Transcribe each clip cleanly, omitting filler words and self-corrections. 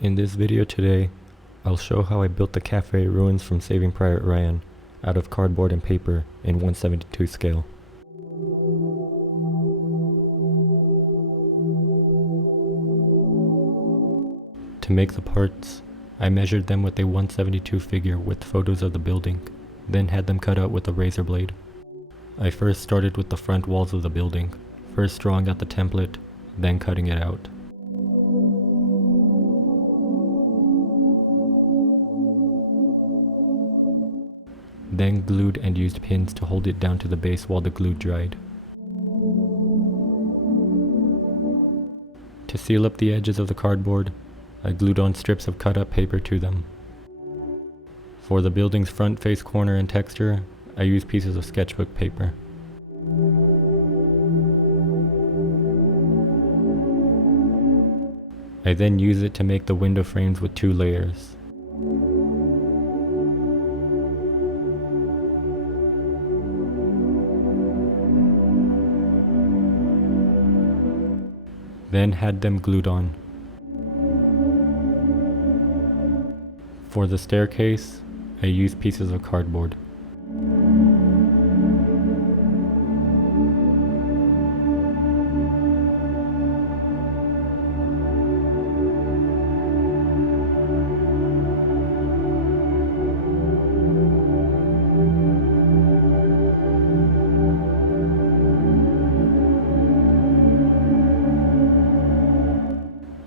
In this video today, I'll show how I built the cafe ruins from Saving Private Ryan out of cardboard and paper in 1/72 scale. To make the parts, I measured them with a 1/72 figure with photos of the building, then had them cut out with a razor blade. I first started with the front walls of the building, first drawing out the template, then cutting it out. Then glued and used pins to hold it down to the base while the glue dried. To seal up the edges of the cardboard, I glued on strips of cut up paper to them. For the building's front face corner and texture, I used pieces of sketchbook paper. I then used it to make the window frames with 2 layers. Then had them glued on. For the staircase, I used pieces of cardboard.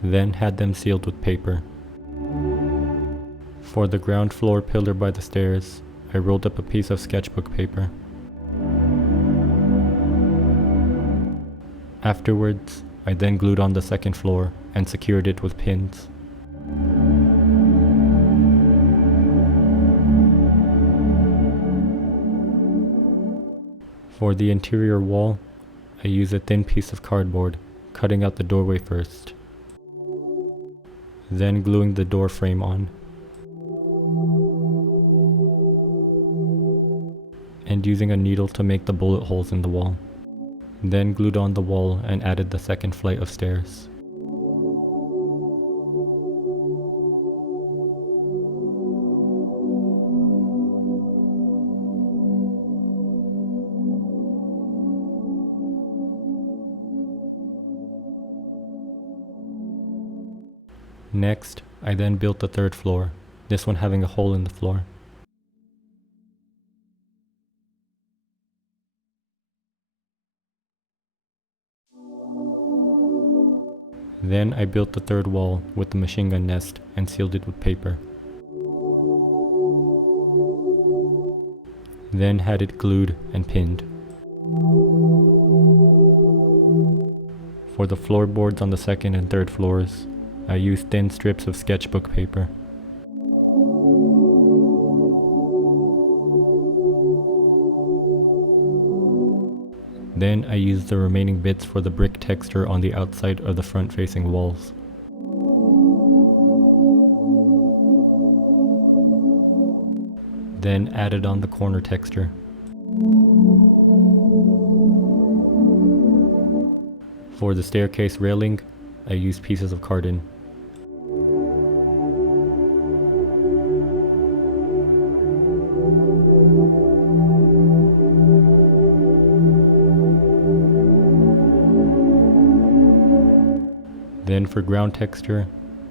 Then had them sealed with paper. For the ground floor pillar by the stairs, I rolled up a piece of sketchbook paper. Afterwards, I then glued on the second floor and secured it with pins. For the interior wall, I used a thin piece of cardboard, cutting out the doorway first, then gluing the door frame on, and using a needle to make the bullet holes in the wall. Then glued on the wall and added the second flight of stairs. Next, I then built the third floor, this one having a hole in the floor. Then I built the third wall with the machine gun nest and sealed it with paper. Then had it glued and pinned. For the floorboards on the second and third floors, I used thin strips of sketchbook paper. Then I used the remaining bits for the brick texture on the outside of the front-facing walls. Then added on the corner texture. For the staircase railing, I used pieces of carton. Then for ground texture,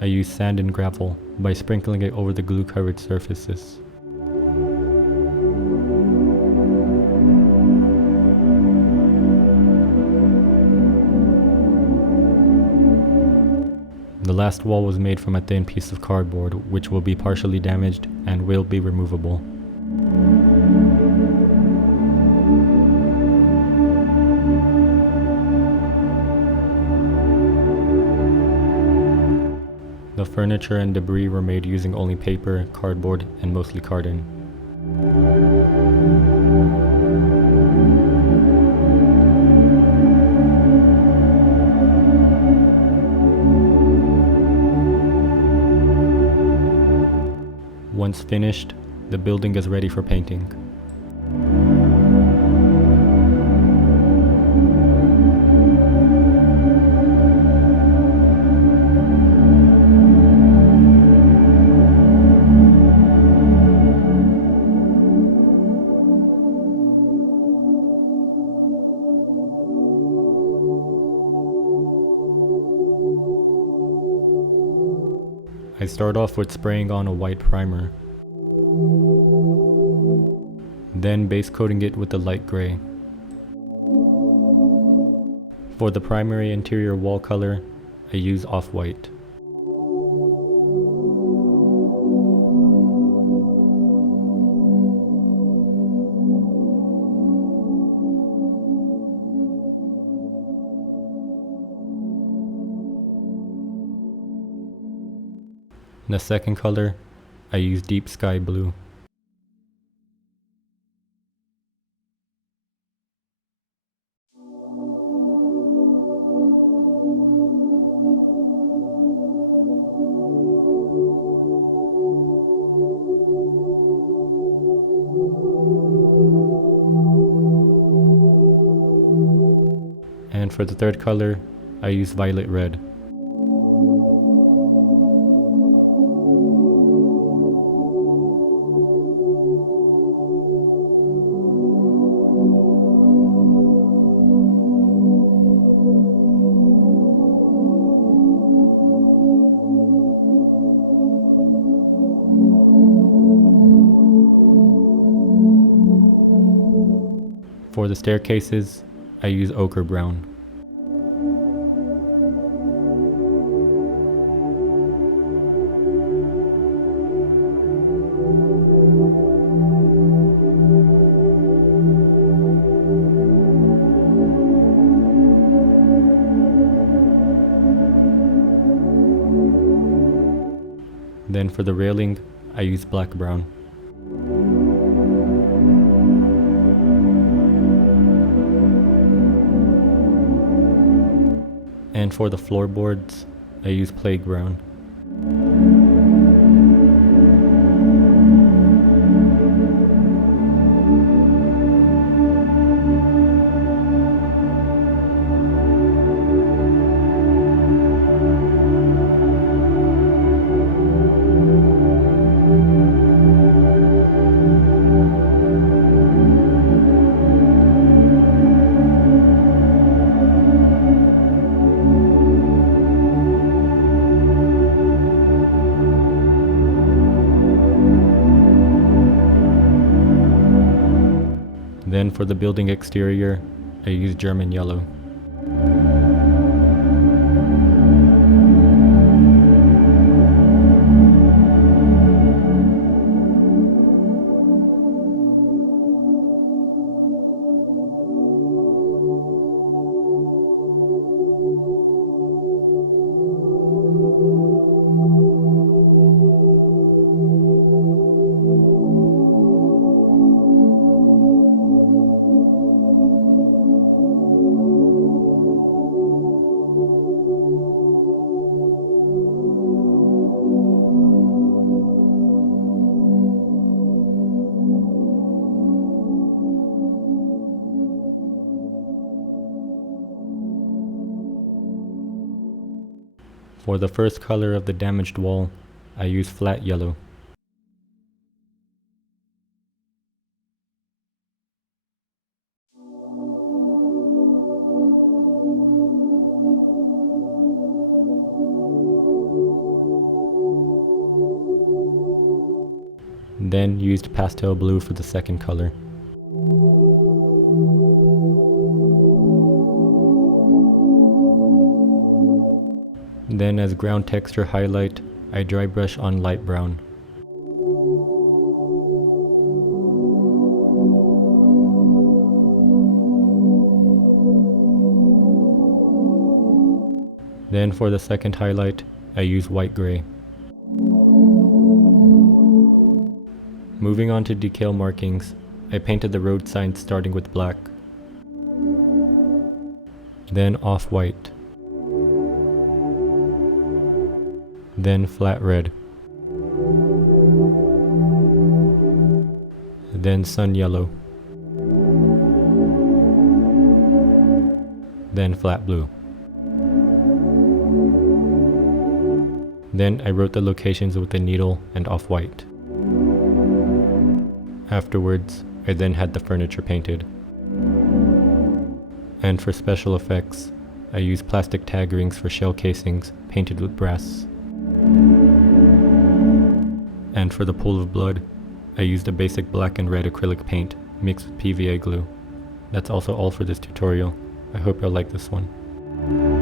I used sand and gravel by sprinkling it over the glue-covered surfaces. The last wall was made from a thin piece of cardboard, which will be partially damaged and will be removable. The furniture and debris were made using only paper, cardboard, and mostly carton. Once finished, the building is ready for painting. I start off with spraying on a white primer, then base coating it with a light gray. For the primary interior wall color, I use off-white. The second color, I use deep sky blue. And for the third color, I use violet red. For the staircases, I use Ochre Brown. Then for the railing, I use black brown. And for the floorboards, I use plague brown. Then for the building exterior, I use German yellow. For the first color of the damaged wall, I use flat yellow. Then used pastel blue for the second color. Then as ground texture highlight, I dry brush on light brown. Then for the second highlight, I use white gray. Moving on to decal markings, I painted the road signs starting with black. Then off-white. Then flat red. Then sun yellow. Then flat blue. Then I wrote the locations with a needle and off-white. Afterwards, I then had the furniture painted. And for special effects, I used plastic tag rings for shell casings painted with brass. And for the pool of blood, I used a basic black and red acrylic paint mixed with PVA glue. That's also all for this tutorial. I hope you'll like this one.